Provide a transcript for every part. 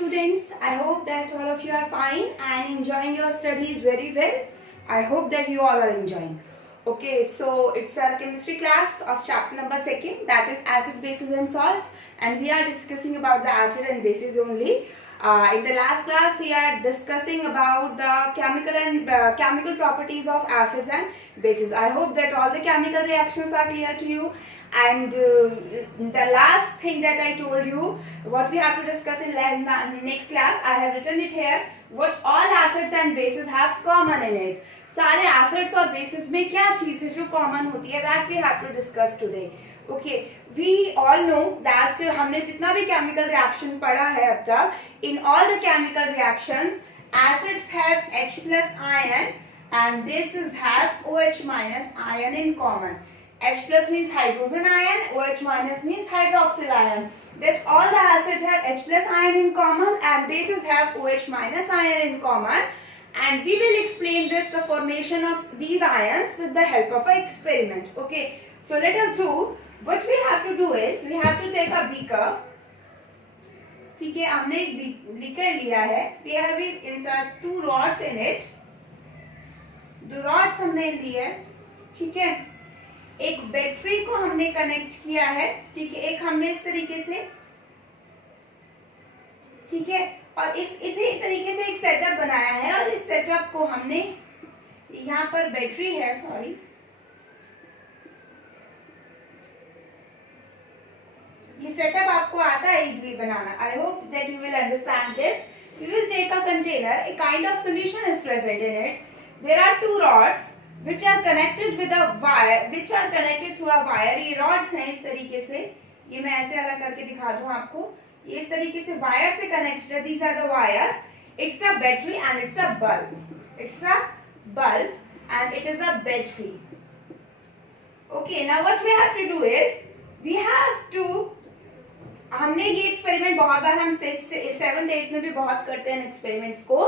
students. I hope that all of you are fine and enjoying your studies very well. I hope that you all are enjoying. Okay, so it's our chemistry class of chapter number 2, that is acid, bases and salts, and we are discussing about the acid and bases only. In the last class, we are discussing about the chemical properties of acids and bases. I hope that all the chemical reactions are clear to you. And the last thing that I told you, what we have to discuss in next class, I have written it here. What all acids and bases have common in it. सारे acids और bases में क्या चीज़ है जो common होती है, that we have to discuss today. Okay, we all know that हमने जितना भी chemical reaction पढ़ा है अब तक, in all the chemical reactions, acids have H plus ion and bases have OH minus ion in common. H plus means hydrogen ion, OH minus means hydroxyl ion. That all the acids have H plus ion in common and bases have OH minus ion in common. And we will explain this, the formation of these ions, with the help of an experiment. Okay, so let us do. What we have to do is, we have to take a beaker. ठीक है, हमने एक beaker लिया है. We have insert 2 rods in it. 2 rods हमने लिए, ठीक है. एक बैटरी को हमने कनेक्ट किया है, ठीक है. एक हमने इस तरीके से, ठीक है, और इसी तरीके से एक सेटअप बनाया है. और इस सेटअप को हमने, यहाँ पर बैटरी है, सॉरी, ये सेटअप आपको आता है इजीली बनाना. I hope that you will understand this. We will take a container, a kind of solution is present in it. There are 2 rods which are connected with a wire, which are connected through a wire. ये rods हैं इस तरीके से, ये मैं ऐसे अलग करके दिखा दूं आपको. ये इस तरीके से वायर से कनेक्टेड है. These are the wires. It's a battery and it's a bulb. It's a bulb and it is a battery. Okay, now what we have to do is, we have to, हमने ये experiment बहुत बार, हम 7th 8th में भी बहुत करते हैं experiments को.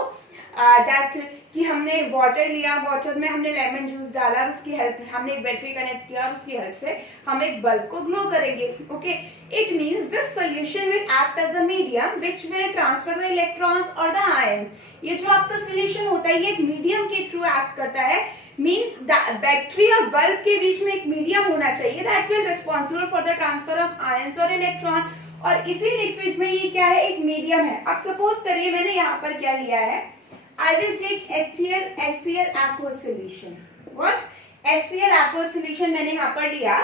दैट कि हमने वाटर लिया, वाटर में हमने लेमन जूस डाला, उसकी हेल्प हमने एक बैटरी कनेक्ट किया और उसकी हेल्प से हम एक बल्ब को ग्लो करेंगे. Okay, it means this solution will act as a medium which will transfer the electrons और द आयंस. ये जो आपका सॉल्यूशन होता है, ये एक मीडियम के थ्रू एक्ट करता है. मींस बैटरी और बल्ब के बीच में एक मीडियम होना चाहिए that will responsible for the transfer of ions और इलेक्ट्रॉन. और इसी लिक्विड में ये क्या है, एक मीडियम है. अब सपोज करिए मैंने यहाँ पर क्या लिया है, I will take HCl aqueous solution. What? HCl aqueous solution मैंने यहाँ पर लिया.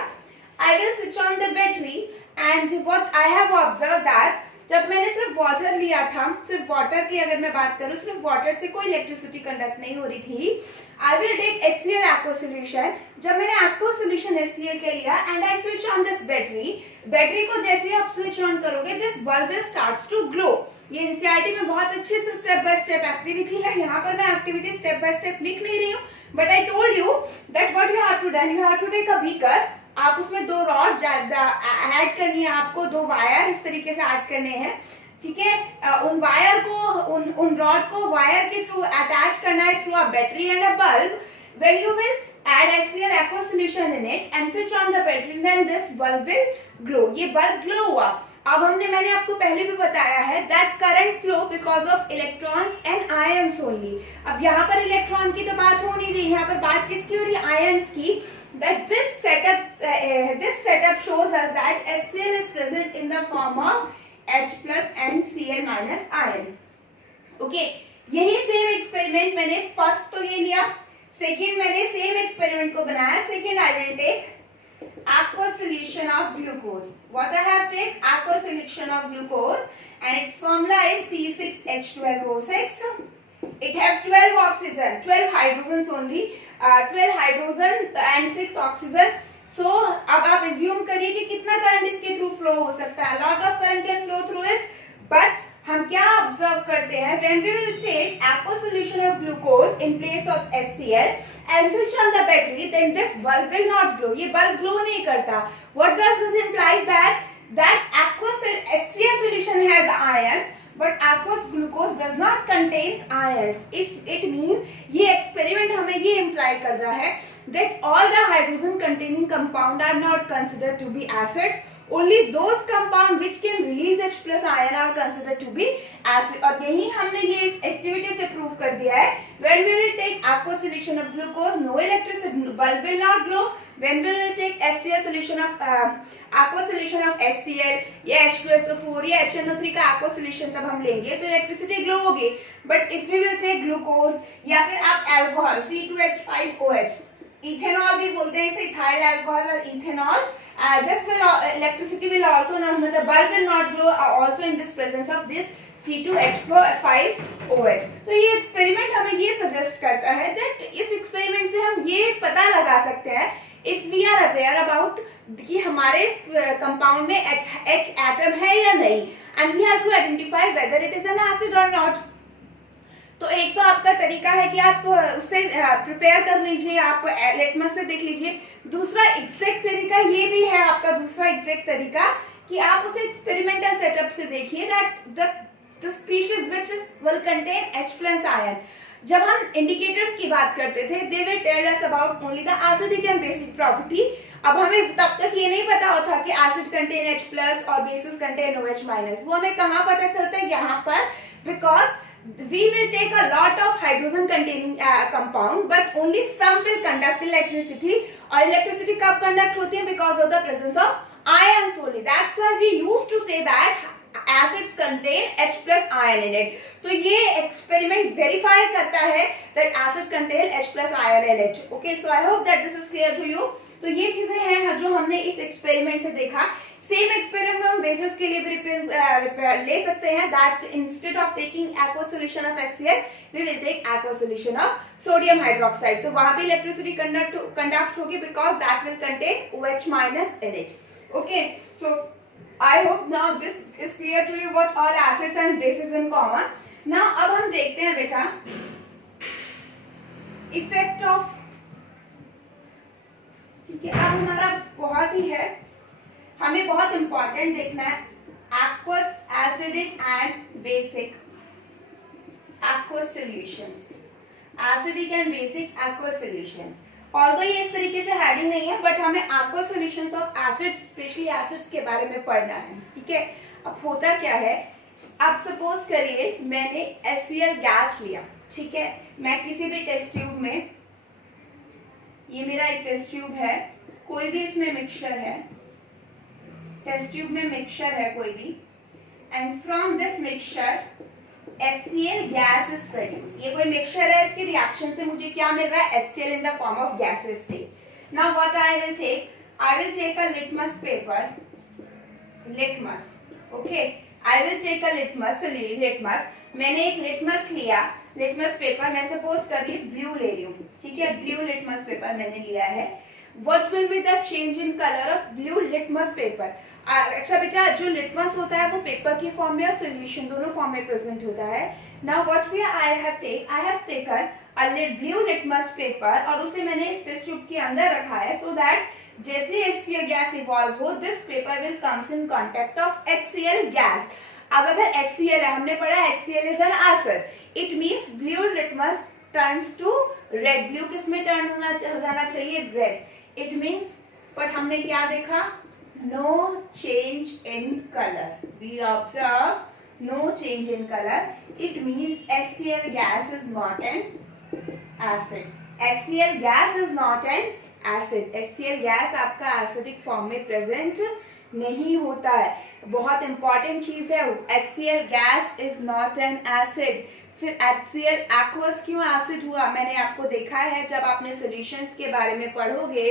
I will switch on the battery and what I have observed that जब मैंने सिर्फ वाटर लिया था, सिर्फ वाटर की अगर मैं बात करूँ, सिर्फ वाटर से कोई इलेक्ट्रिसिटी कंडक्ट नहीं हो रही थी. I will take HCl aqueous solution. जब मैंने aqueous solution HCl के लिया and I switch on this battery. Battery को जैसे आप स्विच ऑन करोगे, this bulb will starts to glow. ये एनसीईआरटी में बहुत अच्छे से स्टेप बाय स्टेप एक्टिविटी है. यहाँ पर मैं एक्टिविटी स्टेप बाय स्टेप लिख नहीं रही हूँ, but I told you that what you have to done, you have to take a beaker. आप उसमें 2 रॉड ऐड करनी है, आपको 2 वायर इस तरीके से ऐड करने हैं, ठीक है. उन वायर को, उन रॉड को वायर के थ्रू अटैच करना है through a battery and a bulb. When you will add HCl aqueous solution in it and switch on the battery, then this bulb will glow. ये बल्ब ग्लो हुआ. अब मैंने आपको पहले भी बताया है that current flow because of electrons and ions only. अब यहाँ पर इलेक्ट्रॉन की तो बात हो नहीं रही, यहाँ पर बात किसकी हो रही है, आयंस की. That this setup shows us that HCl is present in the form of H plus and Cl minus ion. Okay, यही सेम एक्सपेरिमेंट मैंने फर्स्ट तो ये लिया, सेकेंड मैंने सेम एक्सपेरिमेंट को बनाया. Second I will take aqueous solution of glucose. What I have take? Aqueous solution of glucose and its formula is C6H12O6. It have 12 oxygen, 12 hydrogens only, 12 hydrogen and 6 oxygen. So अब आप assume करिए कि कितना current इसके through flow हो सकता है. Lot of current can flow through it, but हम क्या ऑब्जर्व करते हैं, when we will take aqueous solution of glucose in place of HCl and switch on the battery, then this bulb will not glow. ये bulb glow नहीं करता. What does this implies that aqueous HCl solution has ions, but aqueous glucose does not contains ions. It means ये experiment हमें ये imply कर रहा है that all the hydrogen containing compound are not considered to be acids. only those compound which can release H plus ion are considered to be acid. और यही हमने ये इस एक्टिविटी से प्रूव कर दिया है. When we will take aqueous solution of glucose, no electricity, bulb will not glow. When we will take HCl solution of aqueous solution of HCl या H2SO4 या HNO3 का aqueous solution तब हम लेंगे तो इलेक्ट्रिसिटी ग्लो होगी. But if we will take glucose या फिर आप एल्कोहल C2H5OH, इथेनॉल भी बोलते हैं इसे, इथाइल अल्कोहल और ethanol, this will electricity will also not, the bulb will not glow also in this presence of this C2H5OH. तो ये एक्सपेरिमेंट हमें ये सजेस्ट करता है दैट इस एक्सपेरिमेंट से हम ये पता लगा सकते हैं if we are aware about कि हमारे कंपाउंड में H एटम है या नहीं, and we have to identify whether it is an acid or not. तो एक तो आपका तरीका है कि आप उससे प्रिपेयर कर लीजिए, आप लिटमस से देख लीजिए. दूसरा एग्जैक्ट तरीका ये भी है आपका, दूसरा एग्जैक्ट तरीका कि आप उसे एक्सपेरिमेंटल सेटअप से देखिए that the species which will contain H plus ion. जब हम इंडिकेटर्स की बात करते थे they will tell us about only the acidic and basic property. अब हमें तब तक ये नहीं पता होता कि एसिड कंटेन H प्लस और बेसिस कंटेन OH माइनस. वो हमें कहाँ पता चलता है? यहाँ पर, because we will take a lot of hydrogen containing compound but only some will conduct electricity. और electricity कब conduct होती है? Because of the presence of ions only. That's why we used to say that acids contain H plus ion in it. तो ये experiment verify करता है that acid contain H plus ion in it. Okay, so I hope that this is clear to you. तो ये चीजें हैं जो हमने इस एक्सपेरिमेंट से देखा. सेम एक्सपेरिमेंट हम बेसिस के लिए भी ले सकते हैं that instead of taking aqueous solution of HCl we will take aqueous solution of sodium hydroxide. तो वहां भी इलेक्ट्रिसिटी कंडक्ट होगी because that will contain OH minus in it. Okay, so I hope now this is clear to you what all acids and bases in common. Now अब हम देखते हैं बेटा effect of, ठीक है, अब हमारा बहुत ही है, हमें बहुत इंपॉर्टेंट देखना है aqueous, acidic and basic aqueous solutions. Acidic and basic aqueous solutions. Although ये इस तरीके से हेडिंग नहीं है बट हमें aqueous solutions of acids, specially acids के बारे में पढ़ना है. ठीक है, अब होता क्या है, आप सपोज करिए मैंने HCl गैस लिया. ठीक है, मैं किसी भी टेस्ट ट्यूब में, ये मेरा एक टेस्ट ट्यूब है, कोई भी इसमें मिक्सचर है, टेस्ट ट्यूब में मिक्सचर है कोई भी, and from this mixture HCl gas is produce. ये कोई मिक्सचर है, इसके रिएक्शन से मुझे क्या मिल रहा है? HCl in the form of gases state. Now what I will take a litmus paper, litmus. Okay, I will take a litmus. मैंने एक लिटमस लिया, लिटमस पेपर, मैं सपोज कर रही ब्लू ले रही हूँ. ठीक है, ब्लू लिटमस पेपर मैंने लिया है. What will be the change in color of blue litmus paper? अच्छा बेटा, जो लिटमस होता है वो पेपर की फॉर्म में और सोल्यूशन दोनों फॉर्म में प्रेजेंट होता है. Now what we I have taken a blue litmus paper और उसे मैंने इस टेस्ट ट्यूब के अंदर रखा है so that जैसे HCl गैस इवॉल्व हो this paper will comes in contact of HCl gas. अब अगर HCl है, हमने पढ़ा HCl is an acid, it means blue litmus turns to red. Blue किस में टर्न हो जाना चाहिए? रेड. इट मीन्स, बट हमने क्या देखा? No change in colour. We observe no change in colour. It means HCl gas is not an acid. HCl gas is not an acid. HCl gas आपका acidic form में present नहीं होता है. बहुत important चीज है, HCl gas is not an acid. फिर HCl aqueous क्यों एसिड हुआ? मैंने आपको देखा है जब आपने सॉल्यूशंस के बारे में पढ़ोगे,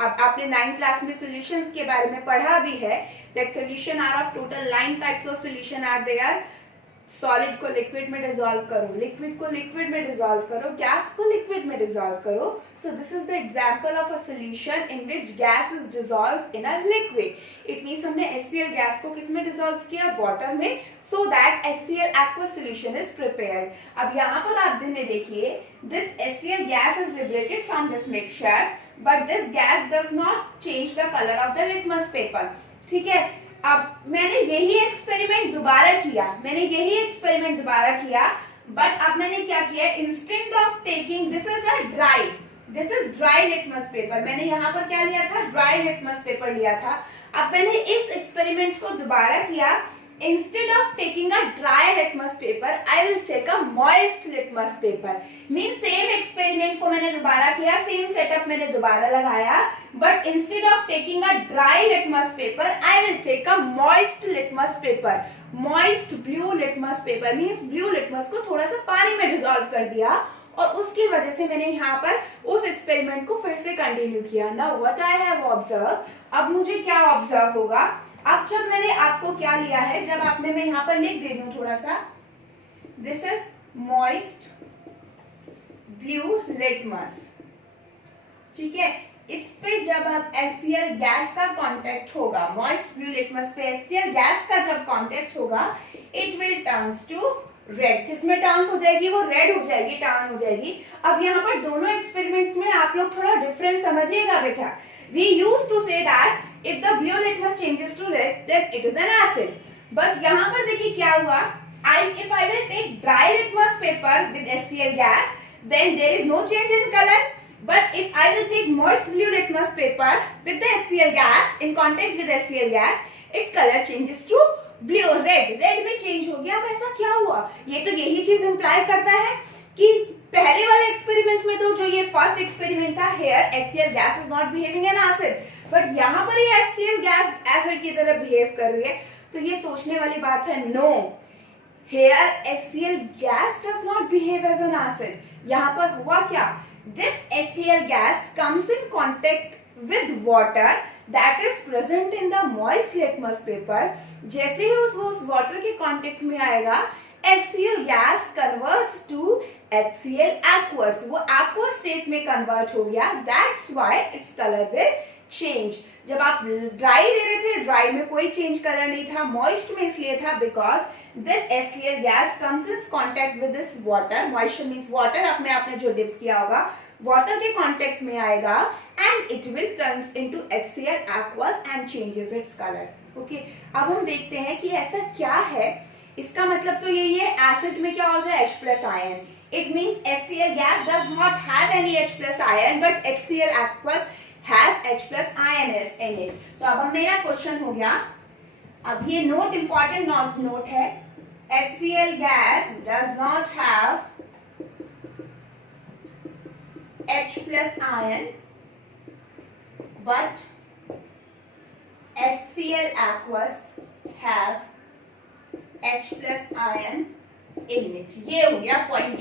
अब आपने 9th क्लास में सॉल्यूशंस के बारे में पढ़ा भी है that solution are of total 9 types of solution are there. Solid को लिक्विड में डिसॉल्व करो, लिक्विड को लिक्विड में डिसॉल्व करो, गैस को लिक्विड में डिसॉल्व करो. So this is the example of a solution in which gas is dissolved in a liquid. It means हमने HCl गैस को किस में डिसॉल्व किया? वाटर में, so that HCl aqueous solution is prepared. अब यहाँ पर आप ध्यान देखिए, this HCl gas is liberated from this mixture, but this gas does not change the color of the litmus paper. ठीक है, अब मैंने यही एक्सपेरिमेंट दोबारा किया, बट अब मैंने क्या किया? Instead of taking, this is dry litmus paper. मैंने यहाँ पर क्या लिया था? ड्राई लिटमस पेपर लिया था. अब मैंने इस एक्सपेरिमेंट को दोबारा किया. Instead of taking a dry litmus paper, I will take a moist litmus paper. Means same experiment को मैंने दोबारा किया, same setup मैंने दोबारा लगाया, but instead of taking a dry litmus paper, I will take a moist litmus paper. Moist blue litmus paper means blue litmus को थोड़ा सा पानी में डिसॉल्व कर दिया और उसकी वजह से मैंने यहाँ पर उस एक्सपेरिमेंट को फिर से कंटिन्यू किया. Now what I have observe, अब मुझे क्या ऑब्जर्व होगा. अब जब मैंने आपको क्या लिया है, जब आपने, मैं यहाँ पर लिख दे दूं थोड़ा सा, this is moist blue litmus. ठीक है, इस पे जब अब HCl गैस का कांटेक्ट होगा, मॉइस्ट ब्लू लिटमस पे HCl गैस का जब कांटेक्ट होगा, it will turns to red. किसमें टर्न्स हो जाएगी, वो रेड हो जाएगी, टर्न हो जाएगी. अब यहाँ पर दोनों एक्सपेरिमेंट में आप लोग थोड़ा डिफरेंस समझिएगा बेटा. We used to say that if the blue litmus changes to red, then it is an acid. But यहाँ पर देखिए क्या हुआ. If I will take dry litmus paper with HCl gas, then there is no change in color. But if I will take moist blue litmus paper with the HCl gas in contact with HCl gas, its color changes to blue, red. Red में change हो गया. अब ऐसा क्या हुआ, ये तो यही चीज इम्प्लाई करता है कि पहले वाले एक्सपेरिमेंट में तो जो ये फर्स्ट एक्सपेरिमेंट था, here HCl gas is not behaving an acid, but यहाँ पर ये HCl गैस एसिड की तरह बिहेव कर रही है. तो ये सोचने वाली बात है. No, here HCl gas does not behave as an acid. यहाँ पर हुआ क्या, this HCl gas comes in contact with water that is present in the moist litmus paper. जैसे ही उस वाटर के कॉन्टेक्ट में आएगा, HCl gas converts to HCl aqueous. वो aqueous स्टेट में कन्वर्ट हो गया. That's why its color will change. जब आप ड्राई ले रहे थे, ड्राई में कोई चेंज कलर नहीं था, मॉइस्ट में इसलिए था because this HCl gas comes in contact with this water. Moisture means water, अपने आपने जो डिप किया होगा, वाटर के कॉन्टेक्ट में आएगा and it will turns into HCl aqueous and changes its colour. Okay, अब हम देखते हैं कि ऐसा क्या है. इसका मतलब तो यही है, एसिड में क्या होता है, H+ ion. It means HCl gas does not have any H+ ion, but HCl aqueous has H+ ion in it. तो अब मेरा क्वेश्चन हो गया, अब ये नोट इंपॉर्टेंट नोट है, HCl gas does not have H+ ion, but HCl aqueous have H+ ion in it. ये हो गया पॉइंट.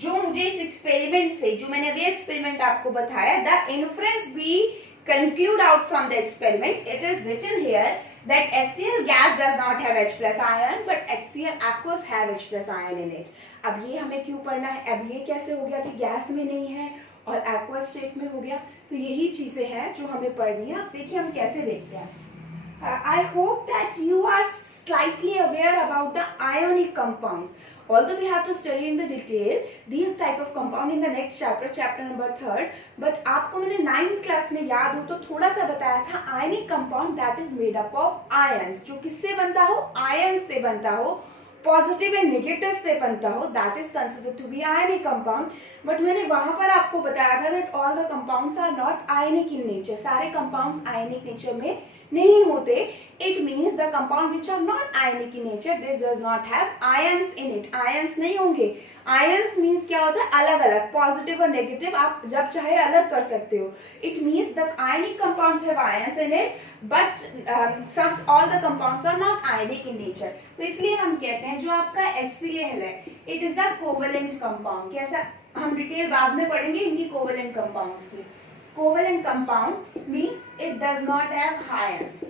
जो मुझे इस एक्सपेरिमेंट से, जो मैंने अभी एक्सपेरिमेंट आपको बताया, the inference we conclude out from the experiment, it is written here that HCl gas does not have H+ ion, but HCl aqueous have H+ ion in it. अब ये हमें क्यों पढ़ना है, अब ये कैसे हो गया कि गैस में नहीं है और aqueous स्टेट में हो गया. तो यही चीजें हैं जो हमें पढ़नी है. अब देखिए हम कैसे देखते हैं. I hope that you are slightly aware about the ionic compounds. Although we have to study in the detail these type of compound in the next chapter, chapter number 3, but आपको मैंने 9th क्लास में याद हो तो थोड़ा सा बताया था, ionic compound that is made up of ions. जो किससे बनता हो, ions से बनता हो, पॉजिटिव एंड नेगेटिव से बनता हो, that is considered to be ionic compound. But मैंने वहां पर आपको बताया था that all the compounds are not ionic in nature. सारे कंपाउंड्स आयनिक नेचर में नहीं होते. It means the compound which are not ionic in nature, this does not have ions in it. Ions नहीं होंगे. आयंस मीन्स क्या होता है, अलग अलग, पॉजिटिव और नेगेटिव आप जब चाहे अलग कर सकते हो. It means the ionic compounds have ions in it, but all the compounds are not ionic in nature. तो इसलिए हम कहते हैं जो आपका HCl है, it is a covalent compound. कैसा, हम डिटेल बाद में पढ़ेंगे इनकी कोवेलेंट कंपाउंड्स की. Covalent compound means it does not have ions.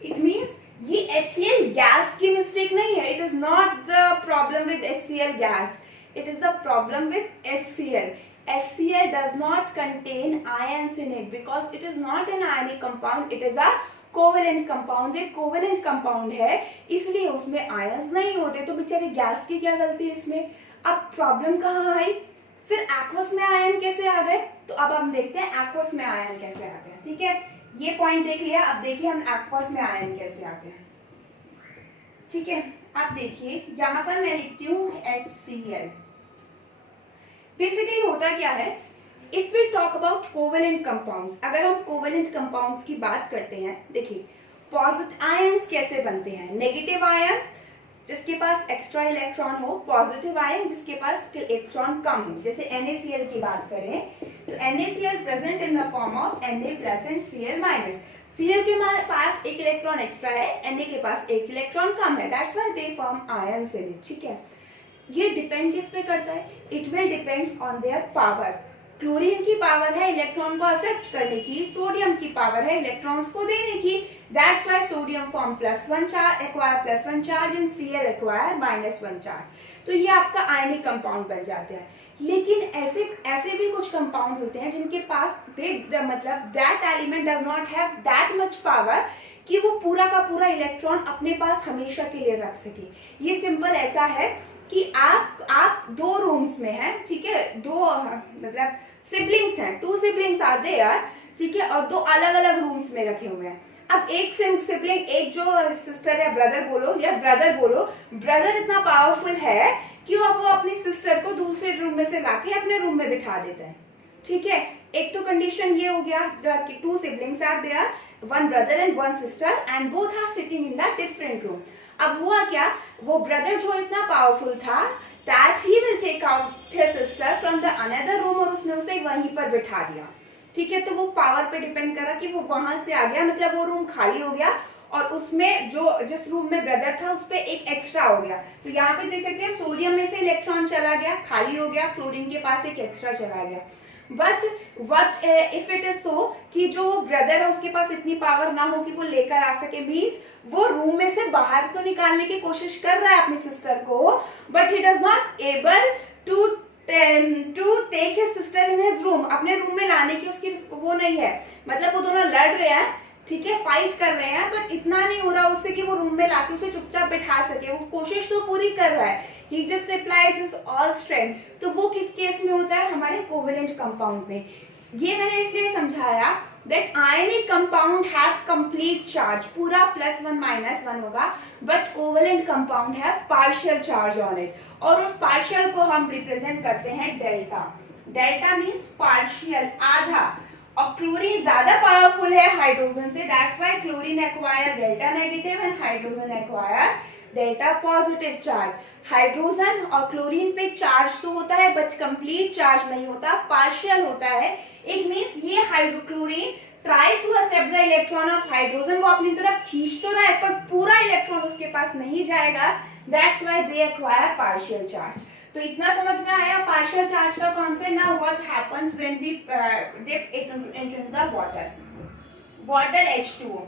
It means ये HCl गैस की मिस्टेक नहीं है. It is not the problem with HCl gas, it is the problem with HCl. HCl does not contain ions in it because it is not an ionic compound, it is a covalent compound. एक covalent compound है इसलिए उसमें ions नहीं होते. तो बेचारे gas की क्या गलती है इसमें. अब प्रॉब्लम कहाँ आई, फिर एक्वस में आयन कैसे आ गए. तो अब हम देखते हैं एक्वस में आयन कैसे आते हैं. ठीक है, ये पॉइंट देख लिया. अब देखिए हम एक्वस में आयन कैसे आते हैं. ठीक है, अब देखिए यहाँ पर मैं लिखती हूँ HCl. बेसिकली होता क्या है, if we talk about covalent compounds, अगर हम कोवेलेंट कंपाउंड्स की बात करते हैं, देखिए पॉजिटिव आयंस कैसे बनते हैं, नेगेटिव आयंस जिसके पास एक्स्ट्रा इलेक्ट्रॉन हो, पॉजिटिव आयन जिसके पास इलेक्ट्रॉन कम हो। जैसे NaCl की बात करें तो NaCl present in the form of Na+ and Cl-। Cl के पास एक इलेक्ट्रॉन एक्स्ट्रा है, Na के पास एक इलेक्ट्रॉन कम है, that's why they form ions in it. ठीक है, ये डिपेंड किस पे करता है, it will depends on their power. Chlorine की पावर है इलेक्ट्रॉन को एक्सेप्ट करने की, सोडियम की पावर है इलेक्ट्रॉन्स को देने की, that's why sodium form +1 charge, acquire +1 charge and Cl acquire -1 charge. तो ये आपका आयनिक कंपाउंड बन जाते हैं। लेकिन ऐसे भी कुछ कंपाउंड होते हैं जिनके पास मतलब that element does not have that much power कि वो पूरा का पूरा इलेक्ट्रॉन अपने पास हमेशा के लिए रख सके। ये सिंपल ऐसा है कि आप 2 रूम्स में हैं, ठीक है, 2 मतलब सिबलिंग्स हैं, 2 सिबलिंग्स आर देयर, ठीक है, और 2 अलग अलग रूम्स में रखे हुए हैं। अब एक सिबलिंग, एक जो सिस्टर या ब्रदर बोलो ब्रदर इतना पावरफुल है कि वो अपनी सिस्टर को दूसरे रूम में से लाके अपने रूम में बिठा देता है। ठीक है, एक तो कंडीशन ये हो गया कि 2 siblings are there, 1 brother and 1 sister and both are sitting in the different room। अब हुआ क्या, वो ब्रदर जो इतना पावरफुल था that he will take out his sister from the another room और उसने उसे वहीं पर बिठा दिया। ठीक है, तो वो पावर पे डिपेंड करा कि वो वहां से आ गया, मतलब वो रूम खाली हो गया और उसमें जिस रूम में ब्रदर था उस पे एक एक्स्ट्रा हो गया। तो यहाँ पे देख सकते हैं सोडियम में से इलेक्ट्रॉन चला गया, खाली हो गया, क्लोरीन के पास एक एक्स्ट्रा चला गया। But if it is so कि जो ब्रदर है उसके पास इतनी पावर ना हो कि वो लेकर आ सके, मीन्स वो रूम में से बाहर तो निकालने की कोशिश कर रहा है अपनी सिस्टर को, but he does not able to take his sister in his room, अपने रूम में लाने की उसकी वो नहीं है। मतलब वो दोनों लड़ रहे हैं, ठीक है, फाइट कर रहे हैं, बट इतना नहीं हो रहा उससे कि वो रूम में लाके उसे चुपचाप बिठा सके। वो कोशिश तो पूरी कर रहा है, he just applies his all strength. तो वो किस केस में होता है, हमारे कोवेलेंट कंपाउंड में। ये मैंने इसलिए समझाया that ionic compound have complete charge, पूरा +1 -1 होगा, but covalent compound have partial charge on it, और उस partial को हम रिप्रेजेंट करते हैं डेल्टा। डेल्टा मीन्स पार्शियल, आधा। और क्लोरीन ज्यादा पावरफुल है हाइड्रोजन से, that's why chlorine acquire delta negative and hydrogen acquire delta positive charge. Hydrogen और क्लोरीन पे चार्ज तो होता है बट कंप्लीट चार्ज नहीं होता, पार्शियल होता है। इट मीन्स ये hydrochlorine try to accept the electron of hydrogen, वो अपनी तरफ खींच तो रहा है पर पूरा इलेक्ट्रॉन उसके पास नहीं जाएगा, that's why they acquire partial charge. तो इतना समझ में आया पार्शियल चार्ज का concept. Now what happens when we dip it into the water H2O,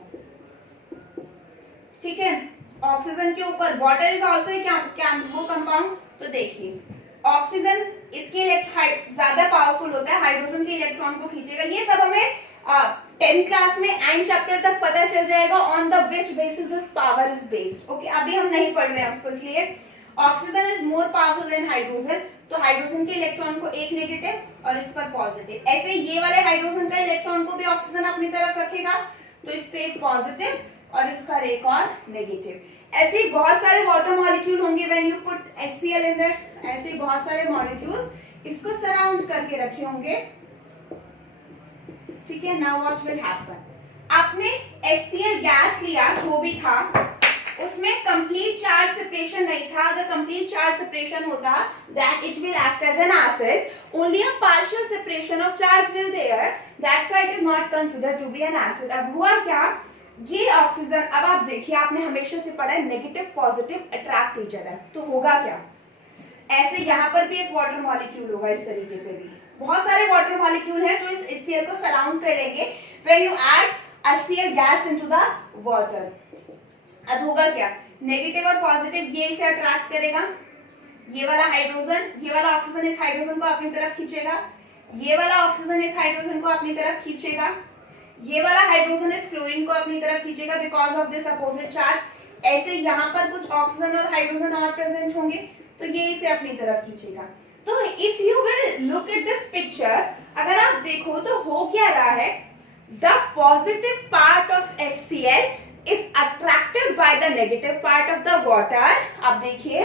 ठीक है, ऑक्सीजन के ऊपर। वाटर इज आल्सो वो कंपाउंड। तो देखिए ऑक्सीजन इसके ज्यादा पावरफुल होता है, हाइड्रोजन के इलेक्ट्रॉन को खींचेगा। ये सब हमें 10th क्लास में एंड चैप्टर तक पता चल जाएगा on the which basis this power is based. Okay, अभी हम नहीं पढ़ रहे हैं उसको, इसलिए oxygen is more powerful than hydrogen. तो हाइड्रोजन के इलेक्ट्रॉन को एक नेगेटिव और इस पर पॉजिटिव। ऐसे ये वाले हाइड्रोजन का इलेक्ट्रॉन को भी ऑक्सीजन अपनी तरफ रखेगा, तो इस पे एक पॉजिटिव और इस पर एक और नेगेटिव। ऐसे बहुत सारे वाटर मॉलिक्यूल होंगे when you put HCl in that, ऐसे बहुत सारे मॉलिक्यूल्स इसको सराउंड करके रखे होंगे, ठीक है। नाउ व्हाट विल हैपन, आपने HCl गैस लिया, जो भी था उसमें कंप्लीट चार्ज सेपरेशन नहीं था। अगर कंप्लीट चार्ज सेपरेशन होता that it will act as an acid, only a partial separation of charge will there, that's why it is not considered to be an acid. अब हुआ क्या, ये oxygen, अब आप देखिए आपने हमेशा से पढ़ा है negative positive attract each other, तो होगा क्या, ऐसे यहाँ पर भी एक वाटर मॉलिक्यूल होगा, इस तरीके से भी बहुत सारे वाटर मॉलिक्यूल हैं जो इस HCl को सराउंड करेंगे when you add HCl gas into the water. अब होगा क्या, नेगेटिव और पॉजिटिव ये इसे अट्रैक्ट करेगा, ये वाला हाइड्रोजन, ये वाला ऑक्सीजन इस हाइड्रोजन को अपनी तरफ खींचेगा, ये वाला ऑक्सीजन इस हाइड्रोजन को अपनी तरफ खींचेगा, ये वाला हाइड्रोजन इस क्लोरीन को अपनी तरफ खींचेगा because of this opposite charge. ऐसे यहाँ पर कुछ ऑक्सीजन और हाइड्रोजन और प्रेजेंट होंगे, तो ये इसे अपनी तरफ खींचेगा। तो if you will look at this picture, अगर आप देखो तो हो क्या रहा है, the positive part of HCl is attracted by the negative part of the water, आप देखिए,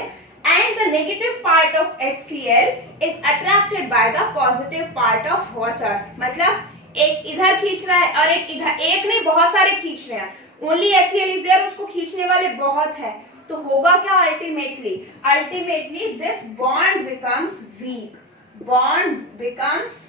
and the negative part of HCl is attracted by the positive part of water. मतलब एक इधर खींच रहा है और एक इधर, एक नहीं बहुत सारे खींच रहे हैं. Only HCl is there, उसको खींचने वाले बहुत है. तो होगा क्या ultimately? Ultimately this bond becomes weak. Bond becomes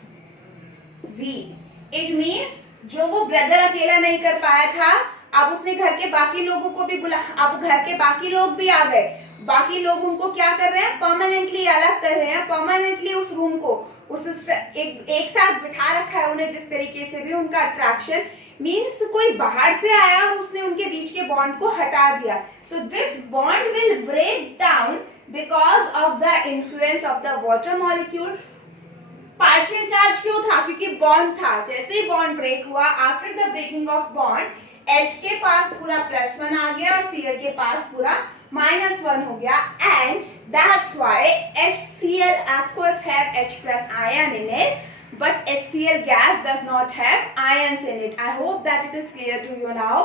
weak. It means जो वो ब्रदर अकेला नहीं कर पाया था, अब उसने घर के बाकी लोगों को भी बुला, अब घर के बाकी लोग भी आ गए. बाकी लोग उनको क्या कर रहे हैं, परमानेंटली अलग कर रहे हैं, परमानेंटली उस रूम को उस एक साथ बिठा रखा है उन्हें. जिस तरीके से भी उनका अट्रैक्शन मीन्स कोई बाहर से आया और उसने उनके बीच के बॉन्ड को हटा दिया. तो this bond will break down because of the influence of the water molecule. Partial charge क्यों था? क्योंकि बॉन्ड था. जैसे ही बॉन्ड ब्रेक हुआ, after the breaking of bond, H के पास पूरा +1 आ गया और Cl के पास पूरा -1 हो गया. And that's why HCl aqueous have H+ ion in it, but HCl gas does not have ions in it. I hope that it is clear to you now.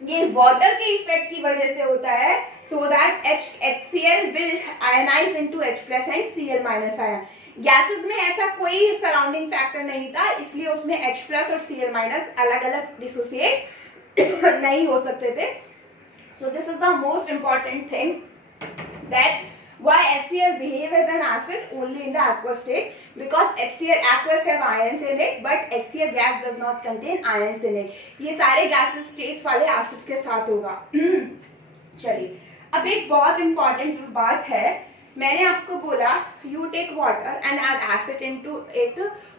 ये water के इफेक्ट की वजह से होता है, so that HCl will ionize into H+ and Cl- ion. Gases में ऐसा कोई सराउंडिंग फैक्टर नहीं था, इसलिए उसमें H+ और Cl- अलग अलग डिसोसिएट नहीं हो सकते थे. So this is the most important thing, that why HCl behave as an acid only in the aqueous state, because HCl aqueous have ions in it, but HCl gas does not contain ions in it. ये सारे gases state वाले acids के साथ होगा. चलिए, अब एक बहुत इंपॉर्टेंट बात है. मैंने आपको बोला you take water and add acid into it,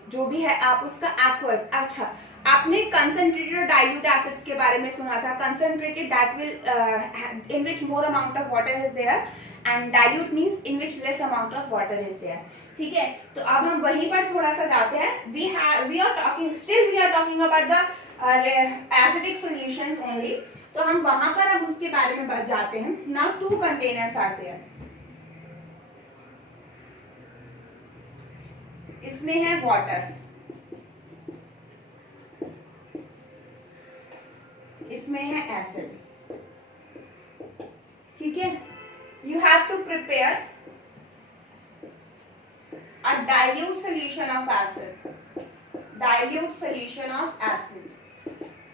जो भी है आप उसका एक्वस. अच्छा, आपने कंसंट्रेटेड और डाइल्यूट एसिड्स के बारे में सुना था. Concentrated that will in which more amount of water is there, and dilute means in which less amount of water is there. ठीक है, तो अब हम वहीं पर थोड़ा सा जाते हैं. We are talking about the acidic solutions only. तो हम वहां पर अब उसके बारे में जाते हैं. नाउ 2 कंटेनर्स आते हैं. इसमें है वाटर, इसमें है एसिड. ठीक है, you have to prepare a dilute solution of acid. Dilute solution of acid.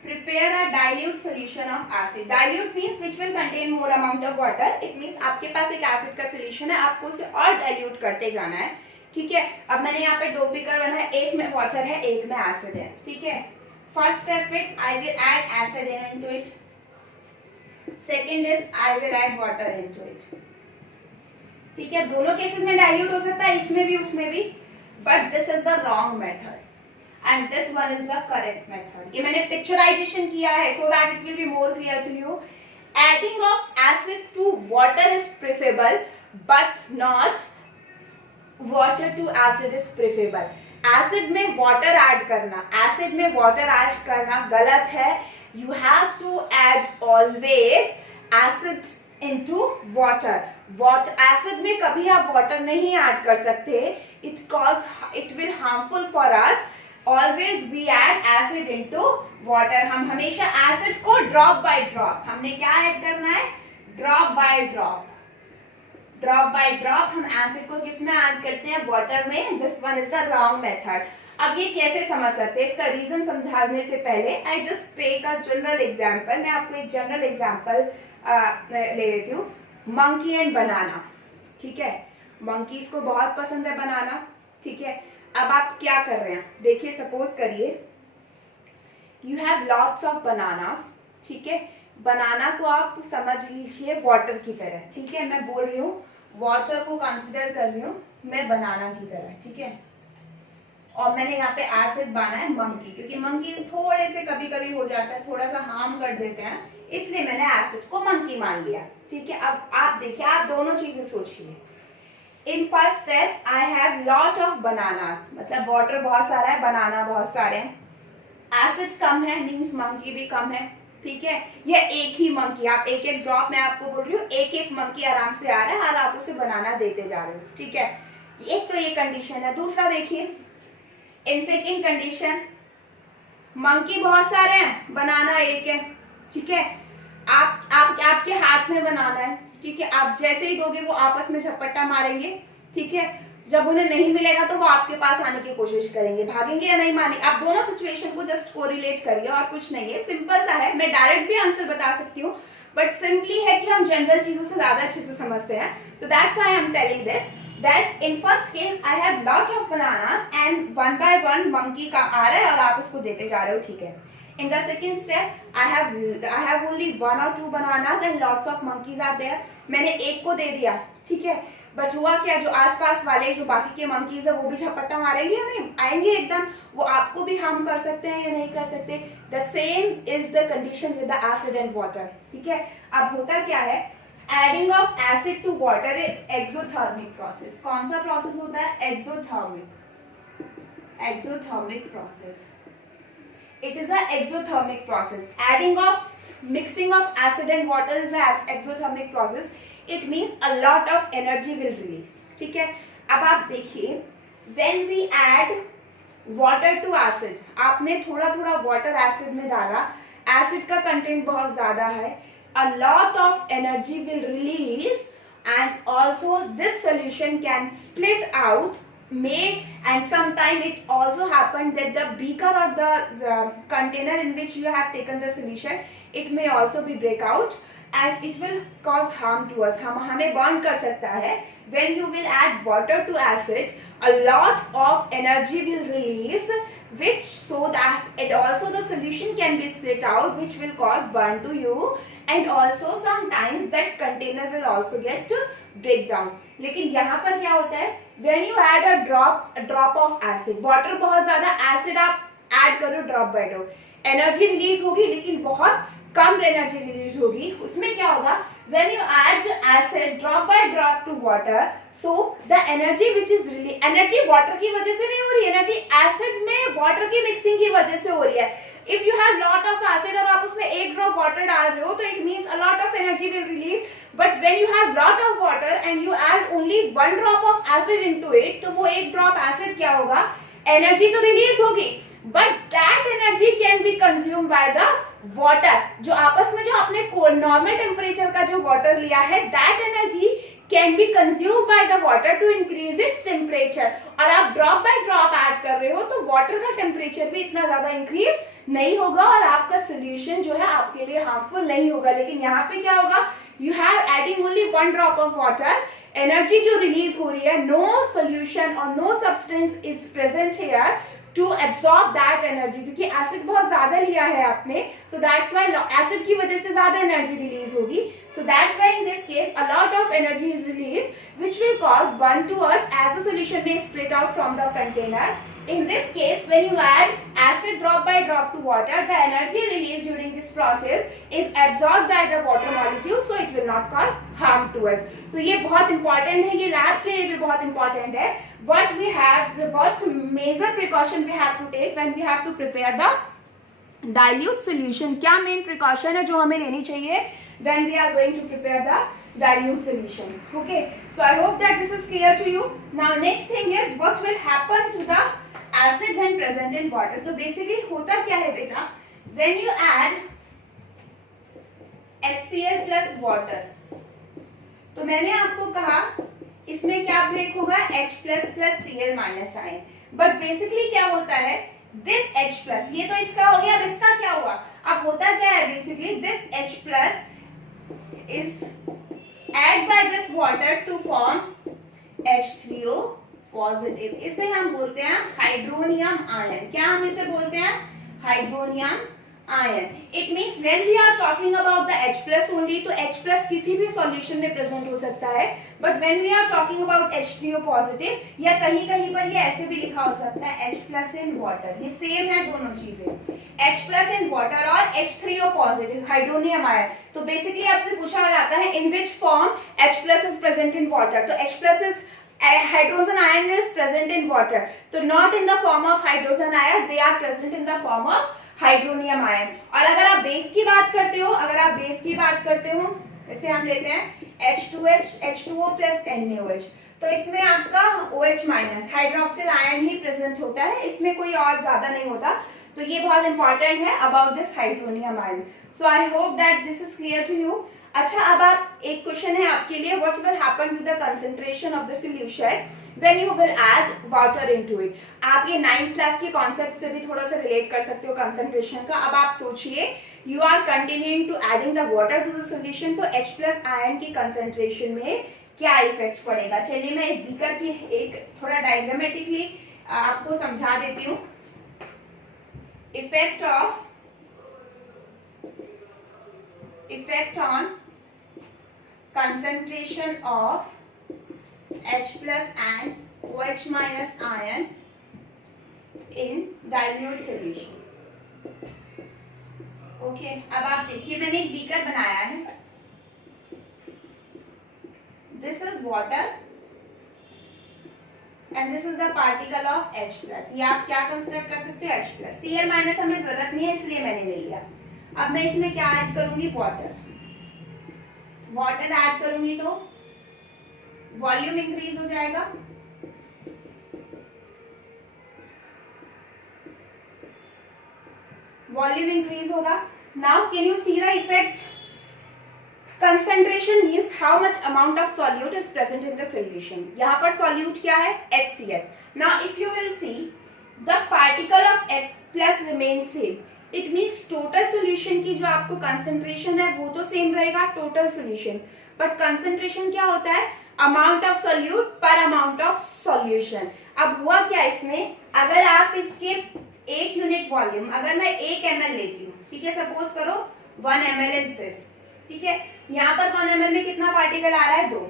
Prepare a dilute solution of acid. Dilute means which will contain more amount of water. It means आपके पास एक acid का solution है, आपको उसे और dilute करते जाना है. ठीक है, अब मैंने यहाँ पे 2 बीकर बनाया, एक में वाटर है, एक में एसिड है. ठीक है, first step it I will add acid into it. Second is I will add water into it. ठीक है, दोनों केसेस में डाइल्यूट हो सकता है, इसमें भी उसमें भी, but this is the wrong method and this one is the correct method. ये मैंने पिक्चराइजेशन किया है so that it will be more clear to you. Adding of acid to water is preferable, but not water to acid is preferable. Acid में water add करना, acid में water add करना गलत है. You have to add always acid into water. Acid में कभी आप water नहीं add कर सकते. It will harmful for us. Always we add acid into water. हम हमेशा acid को drop by drop, हमने क्या ऐड करना है, drop by drop. Drop by drop हम acid को किसमें ऐड करते हैं, water में. This one is the wrong method. अब ये कैसे समझ सकते हैं, इसका रीजन समझाने से पहले I just take a general example. मैं आपको एक जनरल एग्जाम्पल ले लेती हूँ. मंकी एंड बनाना. ठीक है, मंकीज को बहुत पसंद है बनाना. ठीक है, अब आप क्या कर रहे हैं, देखिए सपोज करिए you have lots of bananas. ठीक है, बनाना को आप समझ लीजिए वाटर की तरह. ठीक है, मैं बोल रही हूँ वाटर को कंसिडर कर रही हूँ मैं बनाना की तरह. ठीक है, और मैंने यहाँ पे एसिड बाना है मंकी, क्योंकि मंकी थोड़े से कभी कभी हो जाता है, थोड़ा सा हार्म कर देते हैं, इसलिए मैंने एसिड को मंकी मान लिया. ठीक है, अब आप देखिए, आप दोनों चीजें सोचिए. In first step I have lot of bananas, मतलब वाटर बहुत सारा है, बनाना बहुत सारे हैं. एसिड कम है मीन्स मंकी भी कम है. ठीक है, ये एक ही मंकी, आप एक एक ड्रॉप, मैं आपको बोल रही हूँ एक एक मंकी आराम से आ रहा है और आप उसे बनाना देते जा रहे हो. ठीक है, एक तो ये कंडीशन है. दूसरा देखिए, इन सेकेंड कंडीशन मंकी बहुत सारे हैं, बनाना एक है. ठीक है, आपके हाथ साथ में बनाना है, ठीक है। आप जैसे ही दोगे वो आपस में झपट्टा मारेंगे, ठीक है। जब उन्हें नहीं मिलेगा तो वो आपके पास आने की कोशिश करेंगे, भागेंगे या नहीं मानेंगे। आप दोनों सिचुएशन को जस्ट कोरिलेट करिए और कुछ नहीं है, सिंपल सा है। मैं डायरेक्ट भी आंसर बता सकती हूँ, बट सिंपली है कि हम जनरल चीजों से ज्यादा अच्छे से समझते हैं। So that's why I am telling this, that in first case I have lot of bananas and one by one monkey का आ रहा है और आप उसको देते जा रहे हो, ठीक है। In the second step I have only 1 or 2 bananas and lots of monkeys are there, मैंने एक को दे दिया, ठीक है। बट हुआ क्या, जो आसपास वाले जो बाकी के मंकीज है वो भी झपट्टा मारेंगे या नहीं आएंगे एकदम, वो आपको भी हार्म कर सकते हैं या नहीं कर सकते। The same is the condition with the acid and water, ठीक है। अब होता क्या है, adding of acid to water is exothermic process. कौन सा प्रोसेस होता है, exothermic process. It is a exothermic process. Adding of mixing of acid and water is a exothermic process. It means a lot of energy will release, ठीक है। अब आप देखिए, when we add water to acid, आपने थोड़ा थोड़ा water acid में डाला, एसिड का कंटेंट बहुत ज्यादा है, a lot of energy will release and also this solution can split out and sometime it also happened that the beaker or the container in which you have taken the solution, it may also be break out and it will cause harm to us, हमें burn कर सकता है। when you will add water to acid, a lot of energy will release, which so that it also the solution can be split out, which will cause burn to you, and also sometimes that container will also get to break down। लेकिन यहाँ पर क्या होता है, when you add a drop of acid, water बहुत ज्यादा, acid आप add करो drop by drop, energy release होगी लेकिन बहुत कम एनर्जी रिलीज होगी। उसमें क्या होगा, when you add acid drop by drop to water, so the energy which is really energy water की वजह से नहीं हो रही, एनर्जी एसिड में वाटर की मिक्सिंग की वजह से हो रही है। If you have lot of acid और आप उसमें एक ड्रॉप वाटर डाल रहे हो तो it means a lot of energy will release, but when you have lot of water and you add only 1 drop of acid into it, तो वो एक ड्रॉप एसिड क्या होगा, एनर्जी तो रिलीज होगी, but that energy can be consume by the water. जो आपस में जो आपने नॉर्मल टेम्परेचर का जो वाटर लिया है, that energy can be consume by the water to increase its temperature. और आप ड्रॉप बाय ड्रॉप ऐड कर रहे हो तो वाटर का टेम्परेचर भी इतना ज्यादा इंक्रीज नहीं होगा और आपका सोल्यूशन जो है आपके लिए हार्मफुल नहीं होगा। लेकिन यहाँ पे क्या होगा, you have adding only 1 drop of water, energy जो रिलीज हो रही है, नो सोल्यूशन और no substance is present here to absorb that energy, क्योंकि एसिड बहुत ज्यादा लिया है आपने, so that's why एसिड की वजह से ज्यादा एनर्जी रिलीज होगी। So that's why in this case a lot of energy is released, which will cause burn to us as the solution may split out from the container. In this case, when you add acid drop by drop to water, the energy released during this process is absorbed by the water molecule, so it will not cause harm to us. तो ये बहुत important है, ये lab के लिए भी बहुत important है। What major precaution we have to take when we have to prepare the dilute solution? क्या main precaution है जो हमें लेनी चाहिए when we are going to prepare the dilute solution? Okay, so I hope that this is clear to you. Now next thing is what will happen to the acid when present in water. तो basically होता क्या है बेटा, when you add HCl plus water, तो मैंने आपको कहा इसमें क्या ब्रेक होगा, H plus plus Cl minus ion, but basically क्या होता है, दिस H प्लस, ये तो इसका हो गया, अब इसका क्या हुआ, अब होता क्या है basically, this H plus is add by this water to form H3O positive, इसे हम बोलते हैं हाइड्रोनियम आयन। क्या हम इसे बोलते हैं, hydronium ion. It means when we are talking about the H plus only, तो H प्लस किसी भी सॉल्यूशन में प्रेजेंट हो सकता है, but when we are talking about H3O positive, या कहीं कहीं पर ये ऐसे भी लिखा हो सकता है H प्लस इन वाटर, ये सेम है दोनों चीजें, H प्लस इन वाटर और H3O पॉजिटिव हाइड्रोनियम आयन। तो बेसिकली आपसे पूछा जाता है in which form H plus is present in water, तो H प्लस इज hydrogen ion is present in water, so not in the form of hydrogen ion, they are present in the form of hydronium ion. और अगर आप base की बात करते हो, जैसे हम लेते हैं H2H H2O प्लस NaOH, तो इसमें आपका OH माइनस हाइड्रोक्सिल आयन ही प्रेजेंट होता है, इसमें कोई और ज्यादा नहीं होता। तो ये बहुत इंपॉर्टेंट है about this hydronium ion. So I hope that this is clear to you. अच्छा, अब आप एक क्वेश्चन है आपके लिए, what will happen to the concentration of the solution when you will add water into it. आप ये 9th क्लास के कॉन्सेप्ट से भी थोड़ा सा रिलेट कर सकते हो कंसंट्रेशन का. अब आप सोचिए, you are continuing to adding the water to the solution, तो H+ आयन की कंसंट्रेशन में क्या इफेक्ट पड़ेगा. चलिए मैं एक बीकर की एक थोड़ा डायग्रामेटिकली आपको समझा देती हूँ. effect on concentration of H+ and OH- ion in dilute solution. Okay, अब आप देखिए मैंने एक बीकर बनाया है. This is water and this is the particle of H+. ये आप क्या कंसिडर कर सकते हो, H+. Cl- हमें जरूरत नहीं है इसलिए मैंने ले लिया. अब मैं इसमें क्या ऐड करूंगी, वाटर ऐड करूंगी तो वॉल्यूम इंक्रीज हो जाएगा. वॉल्यूम इंक्रीज होगा. Now can you see the effect. Concentration means how much amount of solute is present in the solution. यहाँ पर सॉल्यूट क्या है, HCl. Now if you will see the particle of H+ remains same. It means total solution की जो आपको concentration है वो तो सेम रहेगा, टोटल सोल्यूशन. बट कंसंट्रेशन क्या होता है, अमाउंट ऑफ सोल्यूट पर अमाउंट ऑफ सॉल्यूशन. अब हुआ क्या इसमें, अगर आप इसके 1 यूनिट वॉल्यूम, अगर मैं 1 ml लेती हूँ, ठीक है, सपोज करो 1 ml इज दिस, ठीक है. यहाँ पर 1 ml में कितना पार्टिकल आ रहा है, 2.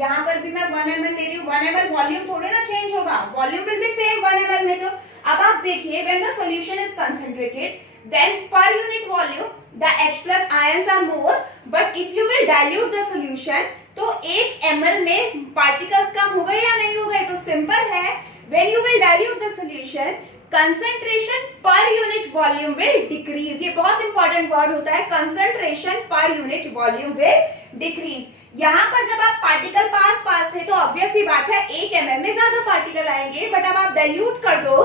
यहाँ पर भी मैं 1 ml ले रही हूँ. 1 ml वॉल्यूम थोड़े ना चेंज होगा, volume will be same 1 ml में. तो अब आप देखिए, when the solution is concentrated, then per unit volume the H+ ions are more, but if you will dilute the solution, तो 1 ml में पार्टिकल्स कम हो गए या नहीं हो गए. तो सिंपल है, when you will dilute the solution, concentration per unit volume will decrease. ये बहुत इंपॉर्टेंट वर्ड होता है, concentration per unit volume will decrease. यहाँ पर जब आप पार्टिकल पास थे तो ऑब्वियस ही बात है 1 ml में ज्यादा पार्टिकल आएंगे, बट अब आप डाइल्यूट कर दो,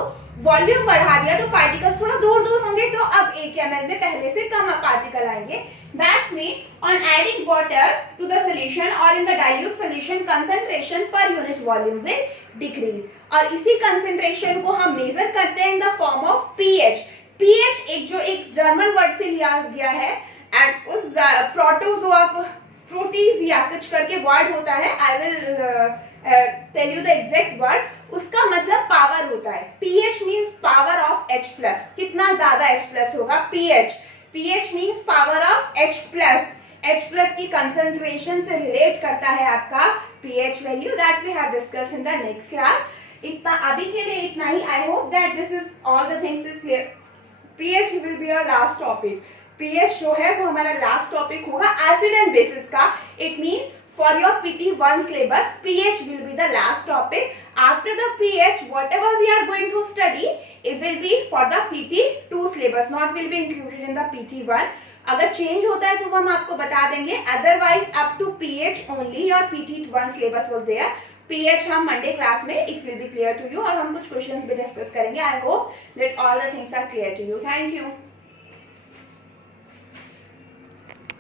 वॉल्यूम बढ़ा दिया तो पार्टिकल्स थोड़ा दूर दूर होंगे, तो अब 1 ml में पहले से कम पार्टिकल आएंगे. That's mean on adding water to the solution और in the dilute solution, concentration per unit volume will decrease. और इसी कंसंट्रेशन को हम मेजर करते हैं in the form of pH. pH एक जर्मन वर्ड से लिया गया है, एंड उस प्रोटोजोआ को प्रोटीजिया कुछ करके वर्ड होता है, I will tell you the exact word. उसका मतलब पावर होता है. pH means power of H+. कितना ज्यादा H+ होगा, pH means power of H+. H+ की कंसंट्रेशन से रिलेट करता है आपका pH value, that we have discuss in the next class. इतना अभी के लिए इतना ही. I hope that this is all the things is clear. pH will be our last topic. pH जो है वो हमारा लास्ट टॉपिक होगा एसिड एंड बेसिस का. It means for your PT1 syllabus, pH will be the last topic. After the pH, whatever we are going to study, it will be for the PT2 syllabus, not will be included in the PT1. अगर change होता है तो हम आपको बता देंगे, otherwise up to pH only your PT1 syllabus was there. pH हम Monday class में it will be clear to you, और हम कुछ क्वेश्चंस भी डिस्कस करेंगे. I hope that all the things are clear to you. Thank you.